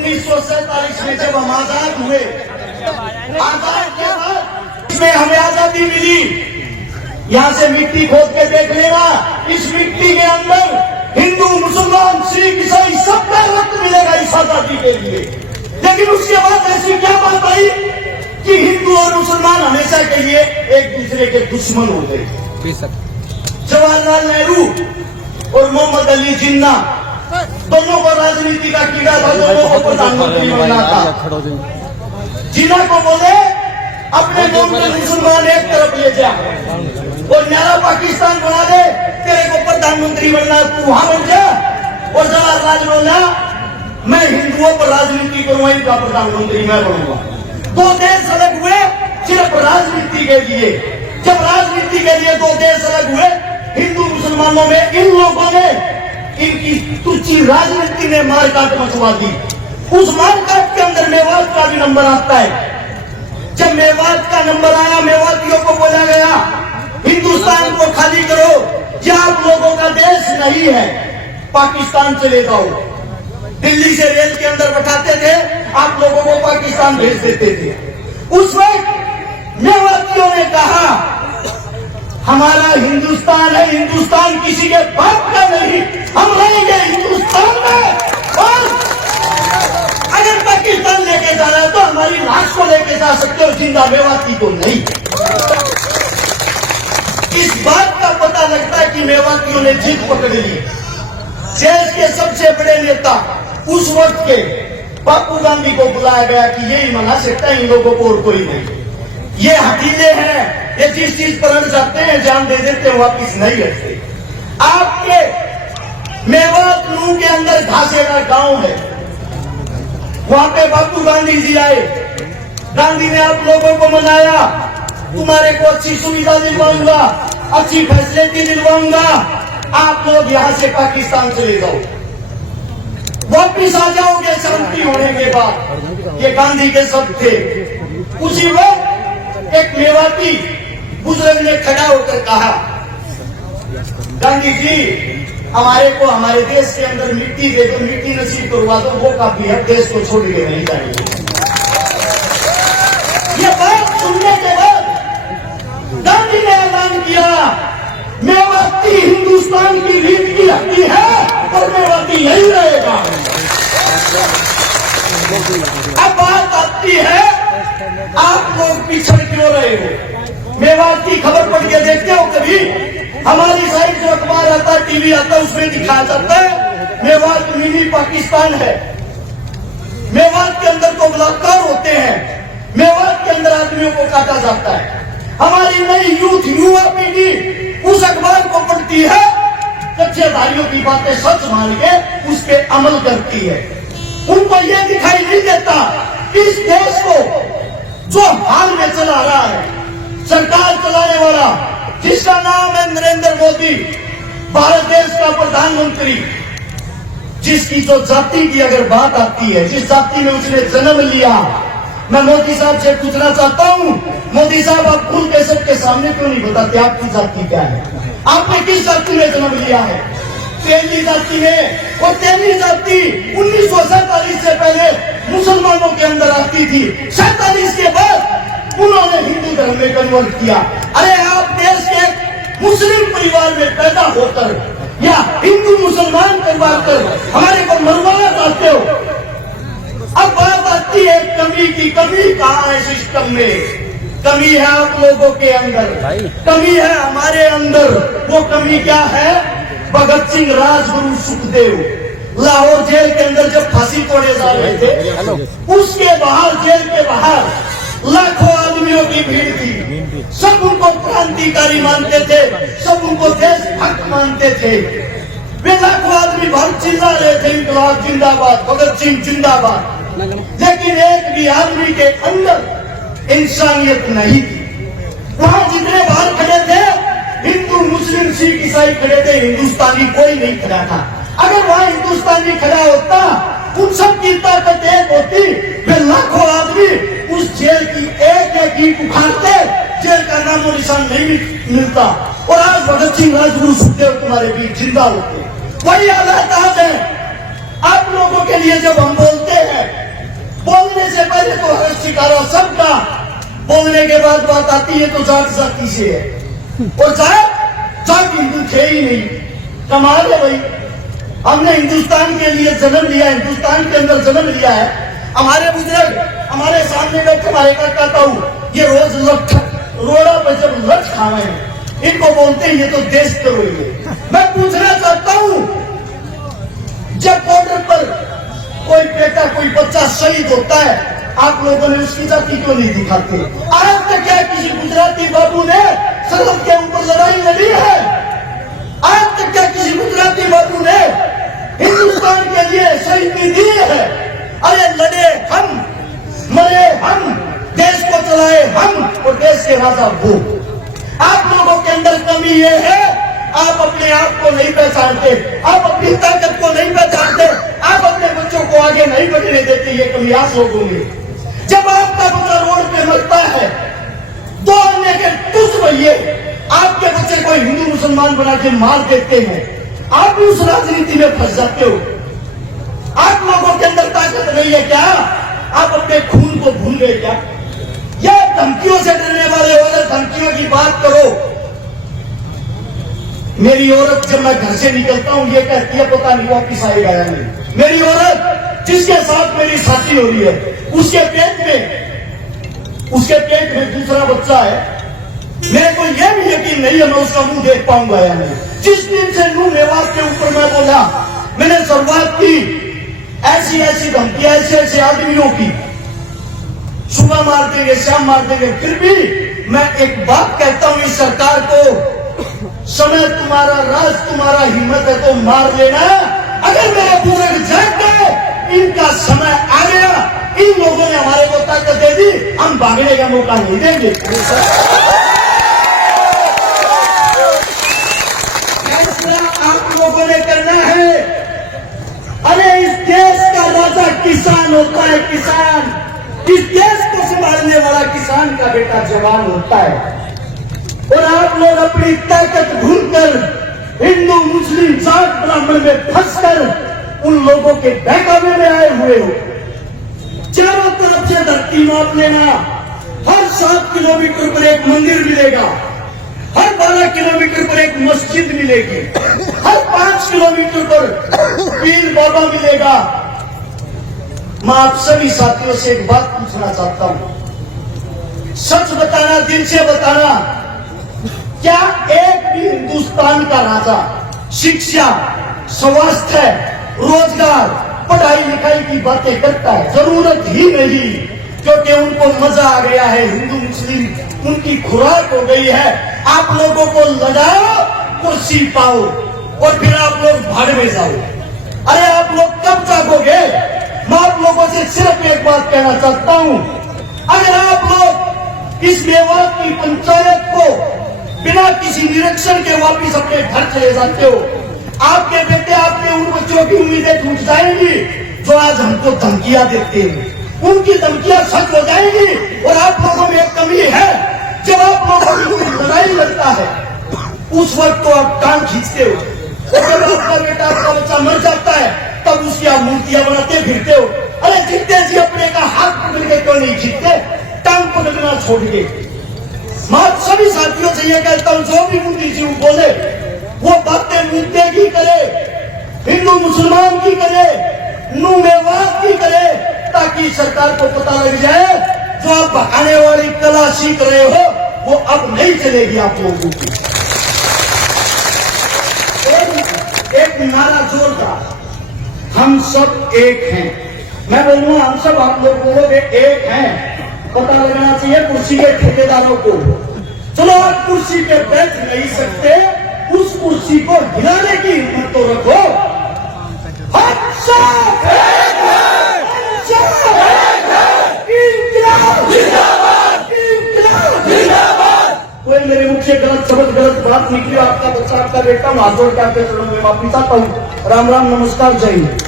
1947 में जब हम आजाद हुए, आजाद के बाद इसमें हमें आजादी मिली। यहाँ से मिट्टी खोद के देख लेना, इस मिट्टी के अंदर हिंदू, मुसलमान, सिख, ईसाई सबका रक्त मिलेगा इस आजादी के लिए। लेकिन उसके बाद ऐसी क्या बात आई कि हिंदू और मुसलमान हमेशा के लिए एक दूसरे के दुश्मन हो गए। जवाहरलाल नेहरू और मोहम्मद अली जिन्ना दोनों को राजनीति का कीड़ा था, दोनों को प्रधानमंत्री बनना था। जिन्ना को बोले अपने गांव में मुसलमान एक तरफ ले जा और न्यारा पाकिस्तान बना दे, तेरे को प्रधानमंत्री बनना, तू वहां बन जा। और जवाहरलाल बोला मैं हिंदुओं पर राजनीति करूंगा, इनका प्रधानमंत्री मैं बनूंगा। दो देश अलग हुए सिर्फ राजनीति के लिए। जब राजनीति के लिए दो देश अलग हुए, हिंदू मुसलमानों में इन लोगों ने, इनकी तुच्छी राजनीति ने मारकाट मचवा दी। उस मारकाट के अंदर मेवात का भी नंबर आता है। जब मेवात का नंबर आया, मेवातियों को बोला गया हिंदुस्तान को खाली करो, ये आप लोगों का देश नहीं है, पाकिस्तान चले जाओ। दिल्ली से रेल के अंदर बैठाते थे, आप लोगों को पाकिस्तान भेज देते थे। उस वक्त मेवातियों ने कहा हमारा हिंदुस्तान है, हिंदुस्तान किसी के बाप का नहीं, हम रहेंगे हिंदुस्तान में। और अगर पाकिस्तान लेके जाना है तो हमारी लाश को लेके जा सकते हो, जिंदा मेवाती को नहीं। इस बात का पता लगता है कि मेवातियों ने जीत पकड़ ली। देश के सबसे बड़े नेता उस वक्त के बापू गांधी को बुलाया गया कि यही मना सकता है, इन लोगों को और कोई नहीं। ये हकीले हैं, ये जिस चीज पर अड़ जाते हैं जान दे देते हैं, वापिस नहीं हटते। आपके मेवात नू के अंदर घासेड़ा गांव है, वहां पे बापू गांधी जी आए। गांधी ने आप लोगों को मनाया, तुम्हारे को अच्छी सुविधा दिलवाऊंगा, अच्छी फैसिलिटी दिलवाऊंगा, आप लोग यहां से पाकिस्तान चले जाओ, वापिस आ जाओगे शांति होने के बाद। ये गांधी के शब्द थे। उसी वक्त एक मेवाती बुजुर्ग ने खड़ा होकर कहा गांधी जी हमारे को हमारे देश के अंदर मिट्टी दे दो, मिट्टी नसीब करवा दो, वो काफी है, देश को छोड़ के नहीं जाएंगे। ये बात सुनने के बाद गांधी ने ऐलान किया मेवाती हिंदुस्तान की रीढ़ की हड्डी है और मेवाती यही रहेगा। अब बात आती है आप लोग पिछड़ क्यों रहे हो? मेवात की खबर पढ़ के देखते हो कभी? हमारी साइड जो अखबार आता है, टीवी आता है, उसमें दिखाया जाता है मेवात मिनी पाकिस्तान है। मेवात के अंदर तो बलात्कार होते हैं, मेवात के अंदर आदमियों को काटा जाता है। हमारी नई यूथ, युवा पीढ़ी उस अखबार को पढ़ती है, कच्चेधारियों की बातें सच मान के उस पर अमल करती है। उनको यह दिखाई नहीं देता कि इस देश को जो हाल में चला रहा है, सरकार चलाने वाला जिसका नाम है नरेंद्र मोदी, भारत देश का प्रधानमंत्री, जिसकी जो जाति की अगर बात आती है, जिस जाति में उसने जन्म लिया, मैं मोदी साहब से पूछना चाहता हूं, मोदी साहब आप खुल के सबके सामने क्यों नहीं बताते आपकी जाति क्या है? आपने किस जाति में जन्म लिया है? तेली जाति में। और तेली जाति 1947 से पहले मुसलमानों के अंदर आती थी, 47 के बाद उन्होंने हिंदू धर्म में कन्वर्ट किया। अरे आप देश के मुस्लिम परिवार में पैदा होकर या हिंदू मुसलमान परिवार कर हमारे को मरवाना चाहते हो। अब बात आती है कमी की। कमी कहाँ है सिस्टम में? कमी है आप लोगों के अंदर, कमी है हमारे अंदर। वो कमी क्या है? भगत सिंह, राजगुरु, सुखदेव लाहौर जेल के अंदर जब फांसी तोड़े जा रहे थे, उसके बाहर, जेल के बाहर लाखों आदमियों की भीड़ थी। सब उनको क्रांतिकारी मानते थे, सब उनको देशभक्त मानते थे। वे लाखों आदमी बाहर चिल्ला रहे थे इंकलाब जिंदाबाद, भगत सिंह जिंदाबाद। लेकिन एक भी आदमी के अंदर इंसानियत नहीं थी। वहां जितने बाहर खड़े थे, हिंदू, मुस्लिम, सिख, ईसाई खड़े थे, हिंदुस्तानी कोई नहीं खड़ा था। अगर वहां हिंदुस्तानी खड़ा होता, उन सब की ताकत एक होती, वे लाखों आदमी उस जेल की एक ईंट उखाड़ते, जेल का नामो निशान नहीं मिलता, और आज भगत सिंह, राजगुरु, सुखदेव तुम्हारे बीच जिंदा होते। वही हालात आज है आप लोगों के लिए। जब हम बोलते हैं सारा सबका बोलने के बाद बात आती है तो जात जाति से है, और जात हिंदू थे ही नहीं। कमाल है भाई, हमने हिंदुस्तान के लिए जन्म लिया, हिंदुस्तान के अंदर जन्म लिया है। हमारे बुजुर्ग हमारे सामने बैठे हमारे कहता हूँ, ये रोज रोड़ा पर जब लठ खावे हैं, इनको बोलते हैं ये तो देश द्रोही है। मैं पूछना चाहता हूँ, जब बॉर्डर पर कोई बेटा कोई बच्चा शहीद होता है, आप लोगों ने उसकी जाति क्यों नहीं दिखाते? आज तक क्या किसी गुजराती बाबू ने सरहद के ऊपर लड़ाई लड़ी है? आज तक क्या किसी गुजराती बाबू ने हिंदुस्तान के लिए शहीदी दी है? अरे लड़े हम, मरे हम, देश को चलाए हम, और देश के राजा वो। आप लोगों के अंदर कमी ये है, आप अपने आप को नहीं पहचानते, आप अपनी ताकत को नहीं पहचानते, आप अपने बच्चों को आगे नहीं बढ़ने देते। ये कमी आप लोगों में। जब आपका बच्चा रोड पे मरता है, दो अन्य के टूस भैये आपके बच्चे को हिंदू मुसलमान बना के मार देते हैं, आप भी उस राजनीति में फंस जाते हो। आप लोगों के अंदर ताकत नहीं है क्या? आप अपने खून को भूल गए क्या? या धमकियों से डरने वाले हो? अगर धमकियों की बात करो, मेरी औरत जब मैं घर से निकलता हूं ये कहती है पता नहीं वापिस आएगा या नहीं। मेरी औरत जिसके साथ मेरी शादी हो रही है, उसके पेट में दूसरा बच्चा है, मेरे को यह भी यकीन नहीं है मैं उसका मुंह देख पाऊंगा या नहीं। जिस दिन से नूह मेवात के ऊपर मैं बोला, मैंने शुरुआत की ऐसी ऐसी धमकियां ऐसे ऐसे आदमियों की, सुबह मार देंगे शाम मार देंगे, फिर भी मैं एक बात कहता हूं इस सरकार को, समय तुम्हारा, राज तुम्हारा, हिम्मत है तो मार लेना। अगर मेरे बुजुर्ग जाग गए, इनका समय आ गया, इन लोगों ने हमारे को ताकत दे दी, हम भागने का मौका नहीं देंगे। फैसला आप लोगों ने करना है। अरे इस देश का राजा किसान होता है, किसान। इस देश को संभालने वाला किसान का बेटा जवान होता है। और आप लोग अपनी ताकत भूलकर हिंदू मुस्लिम जाट ब्राह्मण में फंसकर उन लोगों के बहकावे में आए हुए हो। चारों तरफ से धरती माप लेना, हर 7 किलोमीटर पर एक मंदिर मिलेगा, हर 12 किलोमीटर पर एक मस्जिद मिलेगी, हर 5 किलोमीटर पर पीर बाबा मिलेगा। मैं आप सभी साथियों से एक बात पूछना चाहता हूं, सच बताना, दिल से बताना, क्या एक भी हिंदुस्तान का राजा शिक्षा, स्वास्थ्य, रोजगार, पढ़ाई लिखाई की बातें करता है? जरूरत ही नहीं, क्योंकि उनको मजा आ गया है। हिंदू मुस्लिम उनकी खुराक हो गई है। आप लोगों को लगाओ, कुर्सी पाओ, और फिर आप लोग भाड़ में जाओ। अरे आप लोग कब जागोगे? मैं आप लोगों से सिर्फ एक बात कहना चाहता हूं, अगर आप लोग इस मेवात की पंचायत को बिना किसी निरीक्षण के वापिस अपने घर चले जाते हो, आपके बेटे, आपके उन बच्चों की उम्मीदें टूट जाएंगी जो आज हमको धमकियां देते हैं। उनकी धमकियां सच हो जाएंगी। और आप लोगों में एक कमी है, जब आप लोगों की कोई लड़ाई लड़ता है उस वक्त तो आप टांग खींचते हो, और जब आपका बेटा, आपका बच्चा मर जाता है तब उसकी आप मूर्तियां बनाते फिरते हो। अरे जितने जी अपने का हाथ पकड़ के क्यों नहीं खींचते, टांग पकड़ना छोड़ के? मैं सभी साथियों से यह कहता हूं, जो भी मुद्दे जी बोले वो बातें मुद्दे की करे, हिंदू मुसलमान की करे, नूह मेवात की करे, ताकि सरकार को पता लग जाए जो आप भगाने वाली कला सीख रहे हो वो अब नहीं चलेगी आप लोगों की। एक नारा जोरदार, हम सब एक हैं। मैं बोलूंगा हम सब, आप लोग बोलोगे एक हैं। पता लगना चाहिए कुर्सी के ठेकेदारों को। चलो आप कुर्सी पे बैठ नहीं सकते, उस कुर्सी को हिलाने की हिम्मत तो रखो। हम सब एक हैं, हम सब एक हैं। इंकलाब जिंदाबाद, इंकलाब जिंदाबाद। कोई मेरे मुख से गलत शब्द, गलत बात निकली, आपका बच्चा, आपका बेटा, माधोर के आपके चरणों में माफी चाहता हूँ। राम राम, नमस्कार, जय हिंद।